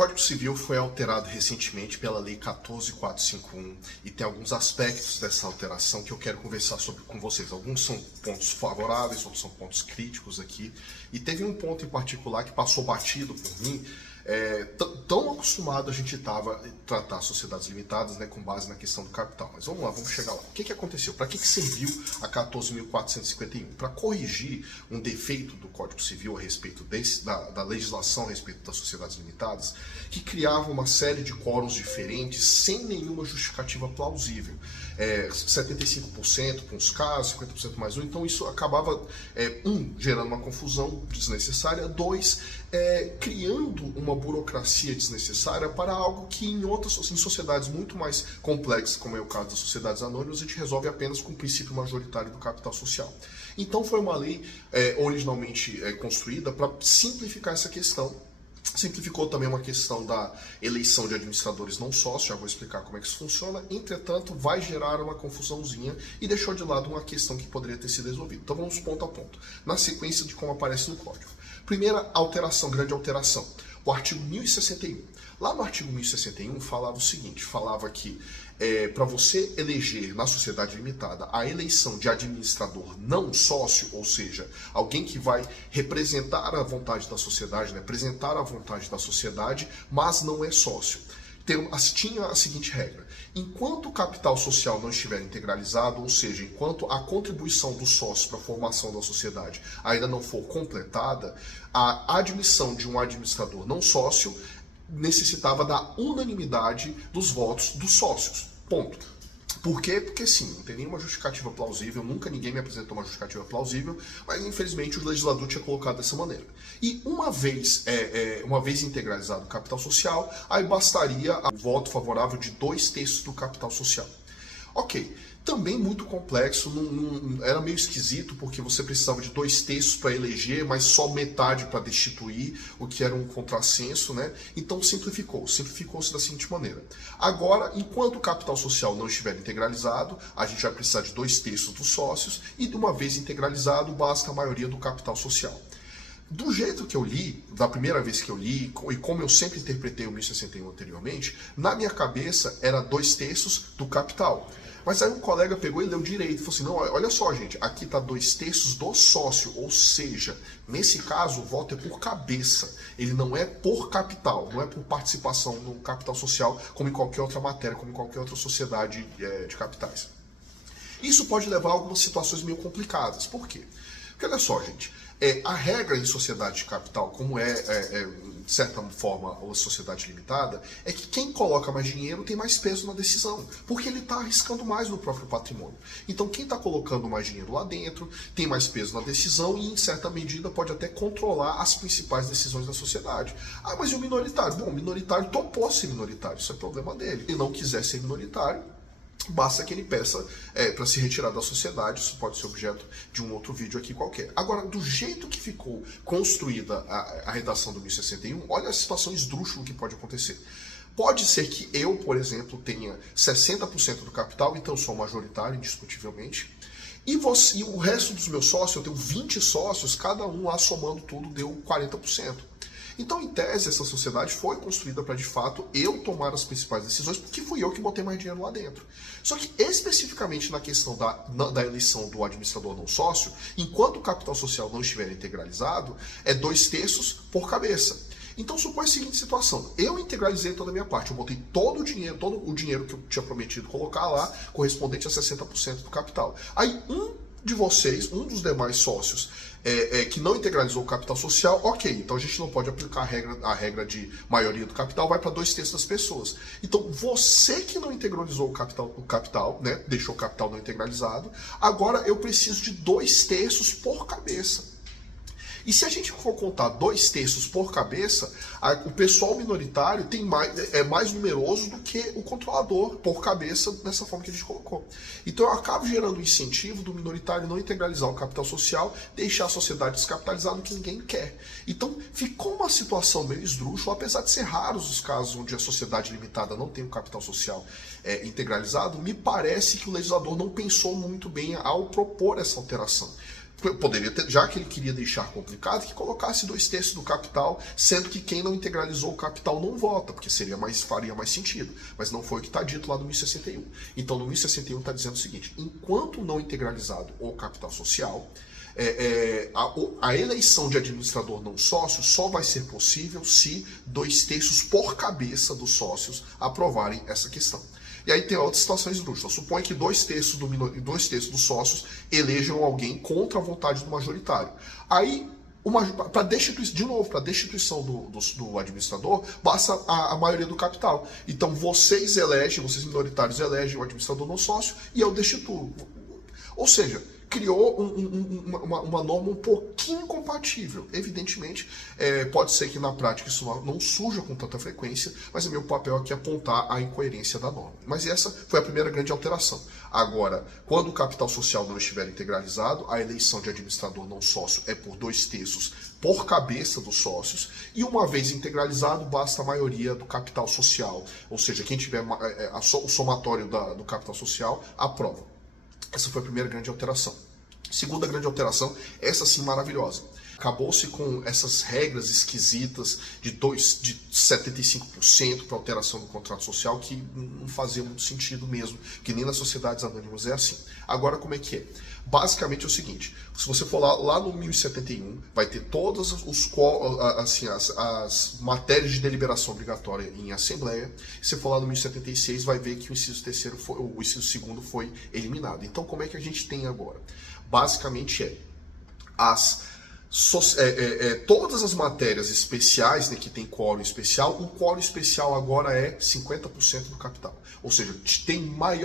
Código Civil foi alterado recentemente pela Lei 14.451 e tem alguns aspectos dessa alteração que eu quero conversar sobre com vocês. Alguns são pontos favoráveis, outros são pontos críticos aqui. E teve um ponto em particular que passou batido por mim. Tão acostumado a gente estava a tratar sociedades limitadas, né, com base na questão do capital. Mas vamos lá, vamos chegar lá. O que aconteceu? Para que serviu a 14.451? Para corrigir um defeito do Código Civil a respeito da legislação a respeito das sociedades limitadas, que criava uma série de quórums diferentes sem nenhuma justificativa plausível. 75% com os casos, 50% mais um. Então isso acabava, gerando uma confusão desnecessária, criando uma burocracia desnecessária para algo que em sociedades muito mais complexas, como é o caso das sociedades anônimas, a gente resolve apenas com o princípio majoritário do capital social. Então foi uma lei originalmente construída para simplificar essa questão. Simplificou também uma questão da eleição de administradores não sócios, já vou explicar como é que isso funciona. Entretanto, vai gerar uma confusãozinha e deixou de lado uma questão que poderia ter sido resolvida. Então vamos ponto a ponto, na sequência de como aparece no código. Primeira alteração, grande alteração, o artigo 1061. Lá no artigo 1061 falava o seguinte, falava que para você eleger na sociedade limitada a eleição de administrador não sócio, ou seja, alguém que vai representar a vontade da sociedade, né, apresentar a vontade da sociedade, mas não é sócio. Tinha a seguinte regra: enquanto o capital social não estiver integralizado, ou seja, enquanto a contribuição dos sócios para a formação da sociedade ainda não for completada, a admissão de um administrador não sócio necessitava da unanimidade dos votos dos sócios. Ponto. Por quê? Porque sim, não tem nenhuma justificativa plausível, nunca ninguém me apresentou uma justificativa plausível, mas infelizmente o legislador tinha colocado dessa maneira. E uma vez integralizado o capital social, aí bastaria o voto favorável de 2/3 do capital social. Ok, também muito complexo, era meio esquisito, porque você precisava de 2/3 para eleger, mas só metade para destituir, o que era um contrassenso, né? Então simplificou-se da seguinte maneira. Agora, enquanto o capital social não estiver integralizado, a gente vai precisar de 2/3 dos sócios, e de uma vez integralizado, basta a maioria do capital social. Do jeito que eu li, da primeira vez que eu li, e como eu sempre interpretei o 1061 anteriormente, na minha cabeça era 2/3 do capital. Mas aí um colega pegou e leu direito e falou assim, não, olha só gente, aqui está 2/3 do sócio, ou seja, nesse caso o voto é por cabeça, ele não é por capital, não é por participação no capital social, como em qualquer outra matéria, como em qualquer outra sociedade de capitais. Isso pode levar a algumas situações meio complicadas. Por quê? Porque olha só, gente, a regra em sociedade de capital, como de certa forma, a sociedade limitada, é que quem coloca mais dinheiro tem mais peso na decisão, porque ele está arriscando mais no próprio patrimônio. Então quem está colocando mais dinheiro lá dentro tem mais peso na decisão e, em certa medida, pode até controlar as principais decisões da sociedade. Ah, mas e o minoritário? Bom, o minoritário topou ser minoritário, isso é problema dele. Se não quiser ser minoritário, basta que ele peça para se retirar da sociedade. Isso pode ser objeto de um outro vídeo aqui qualquer. Agora, do jeito que ficou construída a redação do 1061, olha a situação esdrúxula que pode acontecer. Pode ser que eu, por exemplo, tenha 60% do capital, então eu sou majoritário, indiscutivelmente, e o resto dos meus sócios, eu tenho 20 sócios, cada um lá somando tudo deu 40%. Então, em tese, essa sociedade foi construída para, de fato, eu tomar as principais decisões, porque fui eu que botei mais dinheiro lá dentro. Só que, especificamente na questão da eleição do administrador não sócio, enquanto o capital social não estiver integralizado, é 2/3 por cabeça. Então, supõe a seguinte situação: eu integralizei toda a minha parte, eu botei todo o dinheiro que eu tinha prometido colocar lá, correspondente a 60% do capital. Aí, um dos demais sócios que não integralizou o capital social, ok, então a gente não pode aplicar a regra de maioria do capital, vai para 2/3 das pessoas. Então você que não integralizou o capital, né, deixou o capital não integralizado, agora eu preciso de 2/3 por cabeça. E se a gente for contar 2/3 por cabeça, o pessoal minoritário é mais numeroso do que o controlador por cabeça, dessa forma que a gente colocou. Então eu acabo gerando um incentivo do minoritário não integralizar o capital social, deixar a sociedade descapitalizada, o que ninguém quer. Então ficou uma situação meio esdrúxula, apesar de ser raros os casos onde a sociedade limitada não tem o capital social integralizado. Me parece que o legislador não pensou muito bem ao propor essa alteração. Poderia ter, já que ele queria deixar complicado, que colocasse 2/3 do capital, sendo que quem não integralizou o capital não vota, porque faria mais sentido. Mas não foi o que está dito lá no 1061. Então, no 1061 está dizendo o seguinte: enquanto não integralizado o capital social, a eleição de administrador não sócio só vai ser possível se 2/3 por cabeça dos sócios aprovarem essa questão. E aí tem outras situações esdrúxulas. Suponha que 2/3 dos sócios elejam alguém contra a vontade do majoritário. Aí, para destituição do administrador, basta a maioria do capital. Então vocês minoritários elegem o administrador não sócio e eu destituo. Ou seja, criou uma norma um pouquinho incompatível. Evidentemente, pode ser que na prática isso não surja com tanta frequência, mas o meu papel aqui é apontar a incoerência da norma. Mas essa foi a primeira grande alteração. Agora, quando o capital social não estiver integralizado, a eleição de administrador não sócio é por 2/3 por cabeça dos sócios, e uma vez integralizado, basta a maioria do capital social, ou seja, quem tiver o somatório do capital social, aprova. Essa foi a primeira grande alteração. Segunda grande alteração, essa sim maravilhosa. Acabou-se com essas regras esquisitas de 75% para alteração do contrato social, que não fazia muito sentido mesmo, que nem nas sociedades anônimas é assim. Agora, como é que é? Basicamente é o seguinte: se você for lá no 1071, vai ter todas as matérias de deliberação obrigatória em assembleia. Se você for lá no 1076, vai ver que o inciso segundo foi eliminado. Então, como é que a gente tem agora? Basicamente todas as matérias especiais, né, que tem quórum especial, o quórum especial agora é 50% do capital. Ou seja,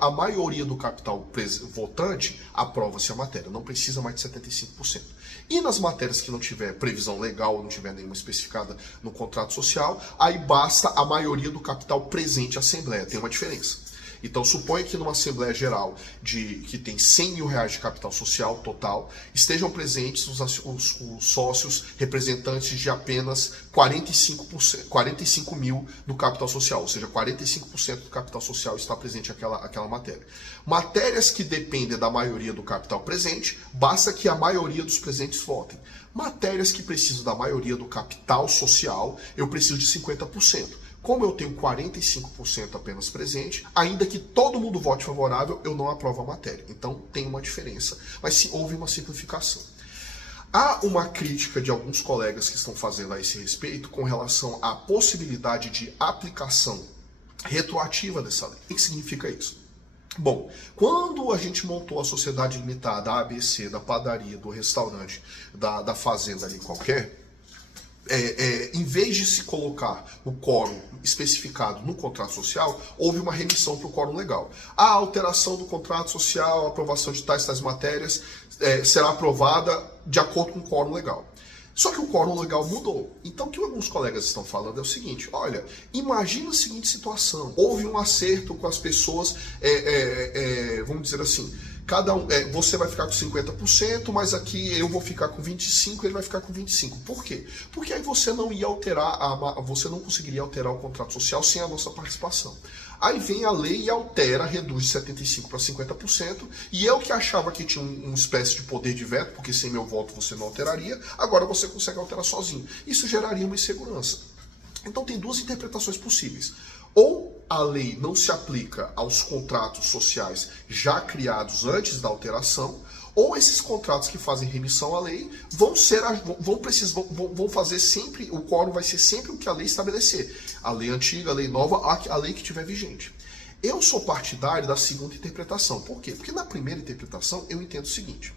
a maioria do capital votante, aprova-se a matéria, não precisa mais de 75%. E nas matérias que não tiver previsão legal, não tiver nenhuma especificada no contrato social, aí basta a maioria do capital presente à Assembleia, tem uma diferença. Então, suponha que numa Assembleia Geral que tem 100 mil reais de capital social total, estejam presentes os sócios representantes de apenas 45 mil do capital social, ou seja, 45% do capital social está presente aquela matéria. Matérias que dependem da maioria do capital presente, basta que a maioria dos presentes votem. Matérias que precisam da maioria do capital social, eu preciso de 50%. Como eu tenho 45% apenas presente, ainda que todo mundo vote favorável, eu não aprovo a matéria. Então tem uma diferença, mas sim, houve uma simplificação. Há uma crítica de alguns colegas que estão fazendo a esse respeito com relação à possibilidade de aplicação retroativa dessa lei. O que significa isso? Bom, quando a gente montou a sociedade limitada, a ABC, da padaria, do restaurante, da fazenda ali qualquer, em vez de se colocar o quórum especificado no contrato social, houve uma remissão para o quórum legal. A alteração do contrato social, a aprovação de tais matérias, será aprovada de acordo com o quórum legal. Só que o quórum legal mudou. Então o que alguns colegas estão falando é o seguinte: olha, imagina a seguinte situação, houve um acerto com as pessoas, vamos dizer assim, você vai ficar com 50%, mas aqui eu vou ficar com 25%, ele vai ficar com 25%. Por quê? Porque aí você não conseguiria alterar o contrato social sem a nossa participação. Aí vem a lei e altera, reduz de 75% para 50%, e eu que achava que tinha uma espécie de poder de veto, porque sem meu voto você não alteraria, agora você consegue alterar sozinho. Isso geraria uma insegurança. Então tem duas interpretações possíveis. Ou a lei não se aplica aos contratos sociais já criados antes da alteração, ou esses contratos que fazem remissão à lei vão fazer sempre, o quórum vai ser sempre o que a lei estabelecer. A lei antiga, a lei nova, a lei que estiver vigente. Eu sou partidário da segunda interpretação. Por quê? Porque na primeira interpretação eu entendo o seguinte: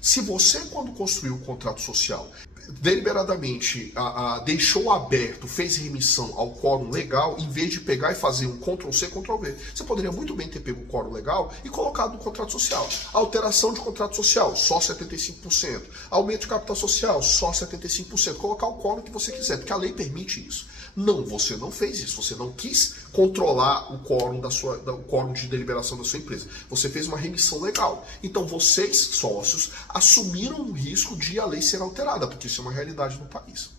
se você, quando construiu o contrato social, deliberadamente deixou aberto, fez remissão ao quórum legal, em vez de pegar e fazer um Ctrl+C, Ctrl+V, você poderia muito bem ter pego o quórum legal e colocado no contrato social. Alteração de contrato social, só 75%. Aumento de capital social, só 75%. Colocar o quórum que você quiser, porque a lei permite isso. Não, você não fez isso. Você não quis controlar o quórum o quórum de deliberação da sua empresa. Você fez uma remissão legal. Então vocês, sócios, assumiram o risco de a lei ser alterada, porque isso é uma realidade no país.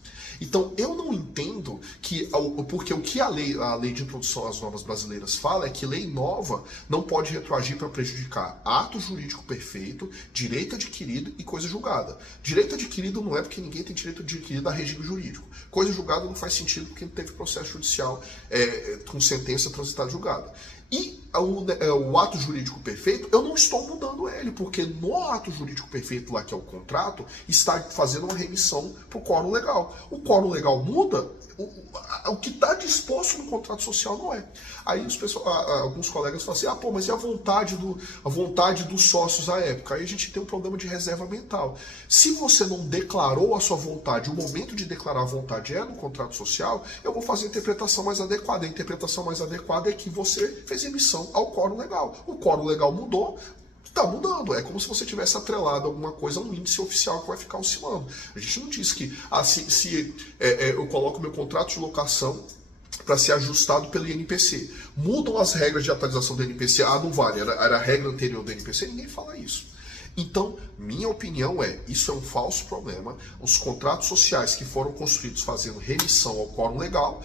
Então, eu não entendo que, porque o que a lei de introdução às normas brasileiras fala é que lei nova não pode retroagir para prejudicar ato jurídico perfeito, direito adquirido e coisa julgada. Direito adquirido não é porque ninguém tem direito adquirido a regime jurídico. Coisa julgada não faz sentido porque não teve processo judicial com sentença transitada e julgada. E o ato jurídico perfeito, eu não estou mudando ele, porque no ato jurídico perfeito lá, que é o contrato, está fazendo uma remissão para o quórum legal. O quórum legal muda, o que está disposto no contrato social não é. Aí alguns colegas falam assim, mas e a vontade dos sócios à época? Aí a gente tem um problema de reserva mental. Se você não declarou a sua vontade, o momento de declarar a vontade é no contrato social, eu vou fazer a interpretação mais adequada. A interpretação mais adequada é que você fez emissão ao quórum legal. O quórum legal mudou, está mudando. É como se você tivesse atrelado alguma coisa a um índice oficial que vai ficar oscilando. A gente não diz que se eu coloco meu contrato de locação para ser ajustado pelo INPC. Mudam as regras de atualização do INPC. Não vale, era a regra anterior do INPC, ninguém fala isso. Então, minha opinião isso é um falso problema. Os contratos sociais que foram construídos fazendo remissão ao quórum legal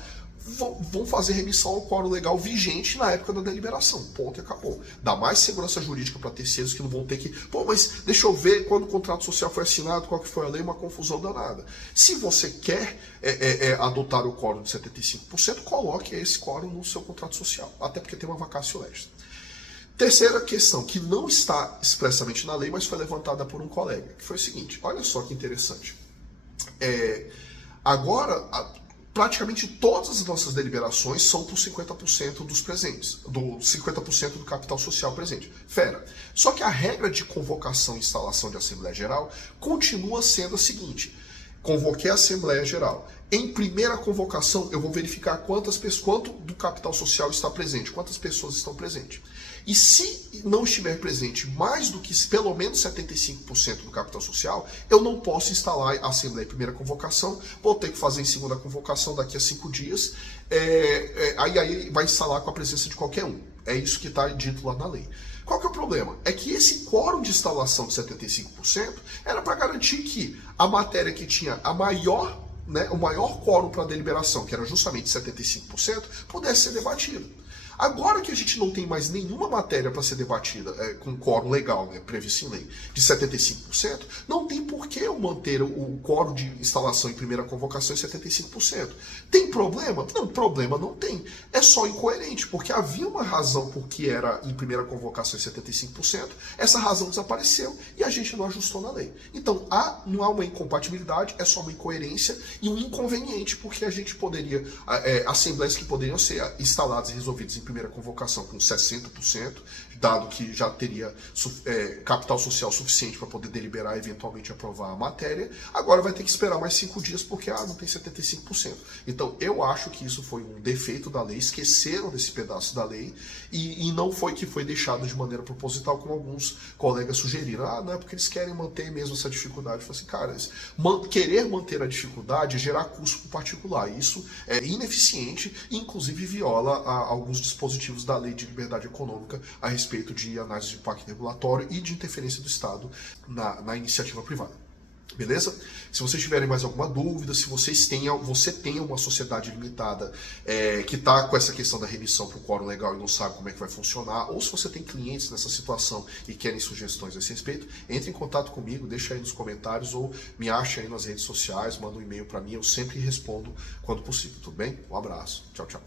vão fazer remissão ao quórum legal vigente na época da deliberação. Ponto e acabou. Dá mais segurança jurídica para terceiros que não vão ter que... mas deixa eu ver quando o contrato social foi assinado, qual que foi a lei, uma confusão danada. Se você quer adotar o quórum de 75%, coloque esse quórum no seu contrato social. Até porque tem uma vacácio legis. Terceira questão, que não está expressamente na lei, mas foi levantada por um colega, que foi o seguinte, olha só que interessante. Agora... praticamente todas as nossas deliberações são por 50% dos presentes, do 50% do capital social presente. Fera. Só que a regra de convocação e instalação de Assembleia Geral continua sendo a seguinte: convoquei a Assembleia Geral. Em primeira convocação, eu vou verificar quanto do capital social está presente, quantas pessoas estão presentes. E se não estiver presente mais do que pelo menos 75% do capital social, eu não posso instalar a Assembleia em primeira convocação, vou ter que fazer em segunda convocação daqui a 5 dias, aí vai instalar com a presença de qualquer um. É isso que está dito lá na lei. Qual que é o problema? É que esse quórum de instalação de 75% era para garantir que a matéria que tinha o maior quórum para deliberação, que era justamente 75%, pudesse ser debatida. Agora que a gente não tem mais nenhuma matéria para ser debatida com quórum legal, previsto em lei, de 75%, não tem por que eu manter o quórum de instalação em primeira convocação em 75%. Tem problema? Não, problema não tem. É só incoerente, porque havia uma razão por que era em primeira convocação em 75%, essa razão desapareceu e a gente não ajustou na lei. Então, não há uma incompatibilidade, é só uma incoerência e um inconveniente, porque a gente poderia, assembleias que poderiam ser instaladas e resolvidas em primeira convocação com 60%, dado que já teria capital social suficiente para poder deliberar e eventualmente aprovar a matéria, agora vai ter que esperar mais 5 dias porque não tem 75%. Então eu acho que isso foi um defeito da lei, esqueceram desse pedaço da lei e não foi que foi deixado de maneira proposital, como alguns colegas sugeriram. Não é porque eles querem manter mesmo essa dificuldade. Eu falei assim, cara, querer manter a dificuldade é gerar custo para o particular. Isso é ineficiente e inclusive viola alguns dispositivos da Lei de Liberdade Econômica a respeito de análise de impacto regulatório e de interferência do Estado na iniciativa privada. Beleza? Se vocês tiverem mais alguma dúvida, se você tem uma sociedade limitada que está com essa questão da remissão para o quórum legal e não sabe como é que vai funcionar, ou se você tem clientes nessa situação e querem sugestões a esse respeito, entre em contato comigo, deixa aí nos comentários ou me acha aí nas redes sociais, manda um e-mail para mim, eu sempre respondo quando possível, tudo bem? Um abraço, tchau, tchau.